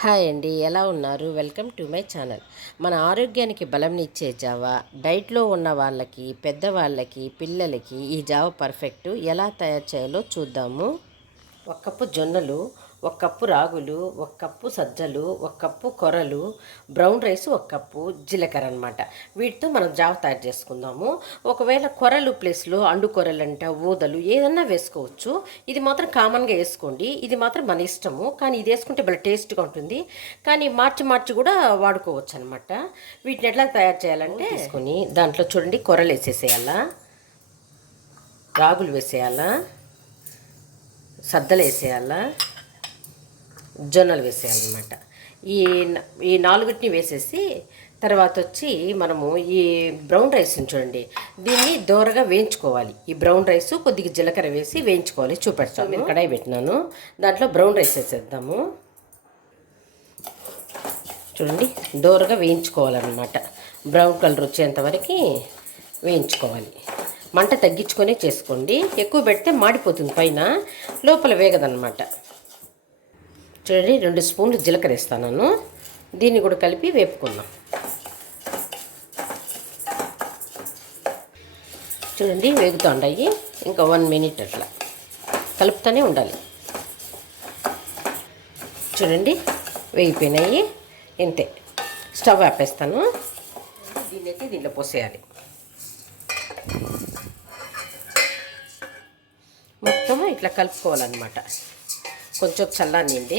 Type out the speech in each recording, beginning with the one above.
Hi అండి ఎలా ఉన్నారు? Welcome to my channel. మన ఆరోగ్యానికి బలంనిచ్చే జావా డైట్లో ఉన్న వాళ్ళకి పెద్దవాళ్ళకి పిల్లలకి ఈ జావ పర్ఫెక్ట్ ఎలా తయారు చేయాలో చూద్దాము. ఒక కప్పు జొన్నలు ఒక కప్పు రాగులు ఒక కప్పు సజ్జలు ఒక కప్పు కొర్రలు బ్రౌన్ రైస్ ఒక కప్పు జీలకర్ర అనమాట వీటితో మనం జావ తయారు చేసుకుందాము. ఒకవేళ కొరలు ప్లేస్లో అండు కొరలు అంట ఊదలు ఏదన్నా వేసుకోవచ్చు. ఇది మాత్రం కామన్గా వేసుకోండి. ఇది మాత్రం మన ఇష్టము. కానీ ఇది వేసుకుంటే భలే టేస్ట్గా ఉంటుంది. కానీ మార్చి మార్చి కూడా వాడుకోవచ్చు అనమాట వీటిని ఎట్లా తయారు చేయాలంటే తీసుకొని దాంట్లో చూడండి కొరలు వేసేసేయాలా? రాగులు వేసేయాలా? సద్దలు వేసేయాలా జొన్నలు వేసేయాలన్నమాట. ఈ ఈ నాలుగిటిని వేసేసి తర్వాత వచ్చి మనము ఈ బ్రౌన్ రైస్ చూడండి. దీన్ని దోరగా వేయించుకోవాలి. ఈ బ్రౌన్ రైస్ కొద్దిగా జీలకర్ర వేసి వేయించుకోవాలి. చూపెడతాను. నేను కడాయి పెట్టినాను. దాంట్లో బ్రౌన్ రైస్ వేసేద్దాము. చూడండి. దోరగా వేయించుకోవాలన్నమాట. బ్రౌన్ కలర్ వచ్చేంత వరకు వేయించుకోవాలి. మంట తగ్గించుకొనే చేసుకోండి. ఎక్కువ పెడితే మాడిపోతుంది పైన. లోపల వేగదన్నమాట. చూడండి రెండు స్పూన్లు జీలకర్ర ఇస్తాను దీన్ని కూడా కలిపి వేపుకుందాం. చూడండి వేగుతూ ఉండాయి ఇంకా వన్ మినిట్ అట్లా కలుపుతూనే ఉండాలి. చూడండి వేగిపోయినాయి. ఇంతే. స్టవ్ ఆపేస్తాను. దీన్నైతే అయితే దీంట్లో పోసేయాలి. మొత్తం ఇట్లా కలుపుకోవాలన్నమాట. కొంచెం చల్లానింది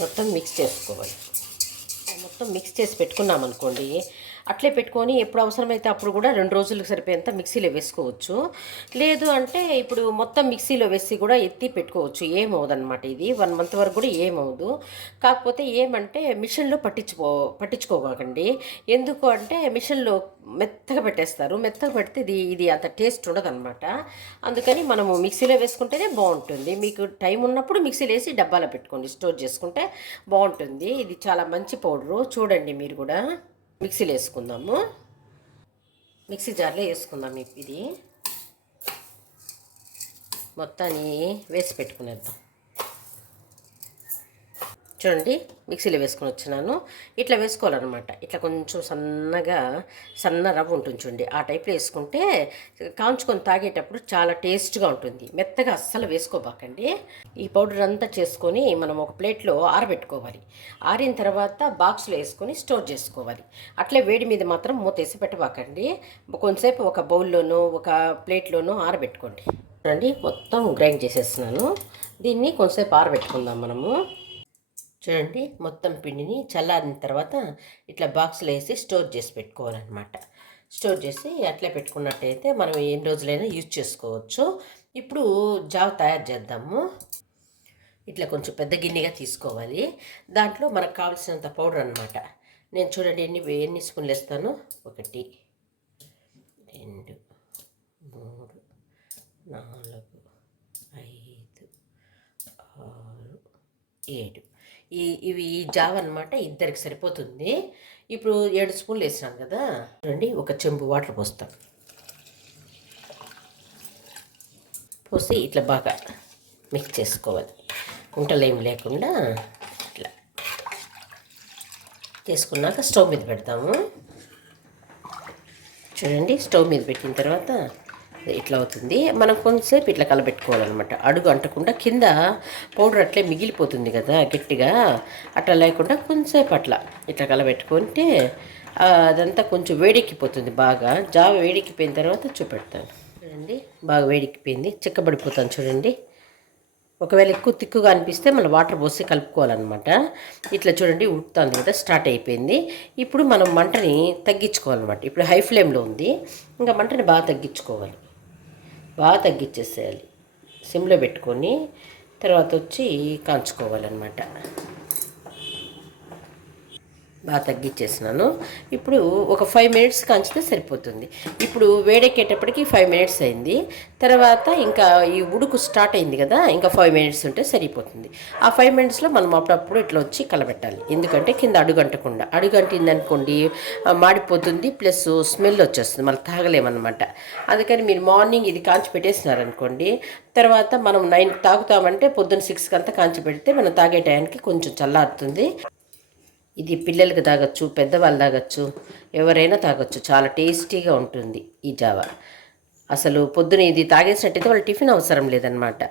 మొత్తం మిక్స్ చేసుకోవాలి. మొత్తం మిక్స్ చేసి పెట్టుకున్నాం అనుకోండి అట్లే పెట్టుకొని ఎప్పుడు అవసరమైతే అప్పుడు కూడా రెండు రోజులకు సరిపోయేంత మిక్సీలో వేసుకోవచ్చు. లేదు అంటే ఇప్పుడు మొత్తం మిక్సీలో వేసి కూడా ఎత్తి పెట్టుకోవచ్చు. ఏమవుదన్నమాట ఇది. వన్ మంత్ వరకు కూడా ఏమవుదు కాకపోతే ఏమంటే మిషన్లో పట్టించుకో పట్టించుకోకండి. ఎందుకు అంటే మిషన్లో మెత్తగా పెట్టేస్తారు. మెత్తగా పెడితే ఇది ఇది అంత టేస్ట్ ఉండదు అనమాట అందుకని మనము మిక్సీలో వేసుకుంటేనే బాగుంటుంది. మీకు టైం ఉన్నప్పుడు మిక్సీలో వేసి డబ్బాలో పెట్టుకోండి. స్టోర్ చేసుకుంటే బాగుంటుంది. ఇది చాలా మంచి పౌడరు. చూడండి మీరు కూడా. మిక్సీలో వేసుకుందాము మిక్సీ జార్లో వేసుకుందాం ఇది. మొత్తాన్ని వేసి పెట్టుకునేద్దాం. చూడండి మిక్సీలో వేసుకొని వచ్చినాను ఇట్లా వేసుకోవాలన్నమాట. ఇట్లా కొంచెం సన్నగా సన్న రవ్వ ఉంటుంది చూడండి ఆ టైప్లో వేసుకుంటే కాంచుకొని తాగేటప్పుడు చాలా టేస్ట్గా ఉంటుంది. మెత్తగా అస్సలు వేసుకోబాకండి. ఈ పౌడర్ అంతా చేసుకొని మనం ఒక ప్లేట్లో ఆరబెట్టుకోవాలి. ఆరిన తర్వాత బాక్స్లో వేసుకొని స్టోర్ చేసుకోవాలి. అట్లే వేడి మీద మాత్రం మూతేసి పెట్టబాకండి. కొంతసేపు ఒక బౌల్లోనో ఒక ప్లేట్లోనో ఆరబెట్టుకోండి. చూడండి మొత్తం గ్రైండ్ చేసేస్తున్నాను. దీన్ని కొంతసేపు ఆరబెట్టుకుందాం మనము. చూడండి మొత్తం పిండిని చల్లారిన తర్వాత ఇట్లా బాక్స్లో వేసి స్టోర్ చేసి పెట్టుకోవాలన్నమాట. స్టోర్ చేసి అట్లే పెట్టుకున్నట్టయితే మనం ఎన్ని రోజులైనా యూజ్ చేసుకోవచ్చు. ఇప్పుడు జావ తయారు చేద్దాము. ఇట్లా కొంచెం పెద్ద గిన్నెగా తీసుకోవాలి. దాంట్లో మనకు కావాల్సినంత పౌడర్ అనమాట నేను చూడండి ఎన్ని ఎన్ని స్పూన్లు వేస్తాను? ఒకటి రెండు మూడు నాలుగు ఐదు ఆరు ఏడు. ఈ ఇవి ఈ జావ అనమాట ఇద్దరికి సరిపోతుంది. ఇప్పుడు ఏడు స్పూన్లు వేసినాను కదా. చూడండి ఒక చెంబు వాటర్ పోస్తాం. పోసి ఇట్లా బాగా మిక్స్ చేసుకోవాలి. ఉంటలు లేకుండా ఇట్లా చేసుకున్నాక స్టవ్ మీద పెడతాము. చూడండి స్టవ్ మీద పెట్టిన తర్వాత ఇట్లా అవుతుంది. మనం కొంచెంసేపు ఇట్లా కలబెట్టుకోవాలన్నమాట. అడుగు అంటకుండా కింద పౌడర్ అట్లే మిగిలిపోతుంది కదా గట్టిగా. అట్లా లేకుండా కొంచెంసేపు అట్లా ఇట్లా కలబెట్టుకుంటే అదంతా కొంచెం వేడెక్కిపోతుంది బాగా. జావ వేడెక్కిపోయిన తర్వాత చూపెడతాను. చూడండి బాగా వేడెక్కిపోయింది. చిక్కబడిపోతాను చూడండి. ఒకవేళ ఎక్కువ తిక్కుగా అనిపిస్తే మనం వాటర్ పోసి కలుపుకోవాలన్నమాట. ఇట్లా చూడండి ఉడుతుంది కదా స్టార్ట్ అయిపోయింది. ఇప్పుడు మనం మంటని తగ్గించుకోవాలన్నమాట. ఇప్పుడు హై ఫ్లేమ్లో ఉంది. ఇంకా మంటని బాగా తగ్గించుకోవాలి. బాగా తగ్గించేసేయాలి సిమ్లో పెట్టుకొని తర్వాత వచ్చి కాంచుకోవాలన్నమాట. బాగా తగ్గించేసినాను ఇప్పుడు ఒక ఫైవ్ మినిట్స్ కాంచితే సరిపోతుంది. ఇప్పుడు వేడెక్కేటప్పటికి ఫైవ్ మినిట్స్ అయింది. తర్వాత ఇంకా ఈ ఉడుకు స్టార్ట్ అయింది కదా ఇంకా ఫైవ్ మినిట్స్ ఉంటే సరిపోతుంది. ఆ ఫైవ్ మినిట్స్లో మనం అప్పుడప్పుడు ఇట్లా వచ్చి కలబెట్టాలి. ఎందుకంటే కింద అడుగంటకుండా. అడుగంటిందనుకోండి మాడిపోతుంది ప్లస్ స్మెల్ వచ్చేస్తుంది. మళ్ళీ తాగలేమన్నమాట. అందుకని మీరు మార్నింగ్ ఇది కాంచి పెట్టేసినారనుకోండి తర్వాత మనం నైన్ తాగుతామంటే పొద్దున్న సిక్స్కి అంతా కాంచి పెడితే మనం తాగే టయానికి కొంచెం చల్లారుతుంది. ఇది పిల్లలకి తాగొచ్చు పెద్దవాళ్ళు తాగొచ్చు ఎవరైనా తాగొచ్చు. చాలా టేస్టీగా ఉంటుంది ఈ జావా. అసలు పొద్దున ఇది తాగేసినట్టయితే వాళ్ళు టిఫిన్ అవసరం లేదనమాట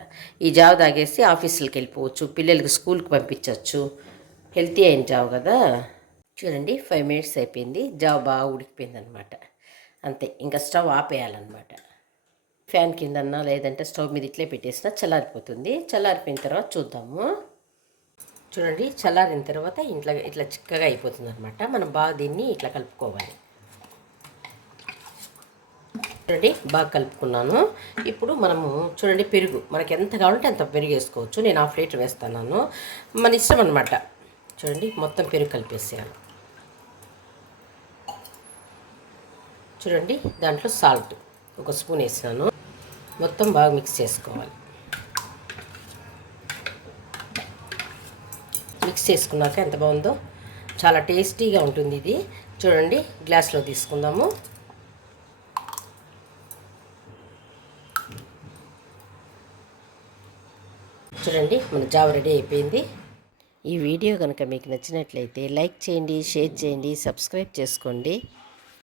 ఈ జావ తాగేసి ఆఫీసులకు వెళ్ళిపోవచ్చు పిల్లలకి స్కూల్కి పంపించవచ్చు హెల్తీ అయిన జావ కదా. చూడండి ఫైవ్ మినిట్స్ అయిపోయింది. జావ బాగా ఉడికిపోయింది అనమాట అంతే ఇంకా స్టవ్ ఆపేయాలన్నమాట. ఫ్యాన్ కిందన్నా లేదంటే స్టవ్ మీద ఇట్లే పెట్టేసినా చల్లారిపోతుంది. చల్లారిపోయిన తర్వాత చూద్దాము. చూడండి చల్లారిన తర్వాత ఇంట్లో ఇట్లా చిక్కగా అయిపోతుంది అనమాట మనం బాగా దీన్ని ఇట్లా కలుపుకోవాలి. చూడండి బాగా కలుపుకున్నాను. ఇప్పుడు మనము చూడండి పెరుగు. మనకి ఎంత కావాలంటే అంత పెరుగు వేసుకోవచ్చు. నేను హాఫ్ లీటర్ వేస్తున్నాను. మన ఇష్టం అనమాట చూడండి మొత్తం పెరుగు కలిపేసేయాలి. చూడండి దాంట్లో సాల్ట్ ఒక స్పూన్ వేసినాను మొత్తం బాగా మిక్స్ చేసుకోవాలి. మిక్స్ చేసుకున్నాక ఎంత బాగుందో చాలా టేస్టీగా ఉంటుంది ఇది. చూడండి గ్లాస్లో తీసుకుందాము. చూడండి మన జావ రెడీ అయిపోయింది. ఈ వీడియో కనుక మీకు నచ్చినట్లయితే లైక్ చేయండి షేర్ చేయండి సబ్స్క్రైబ్ చేసుకోండి.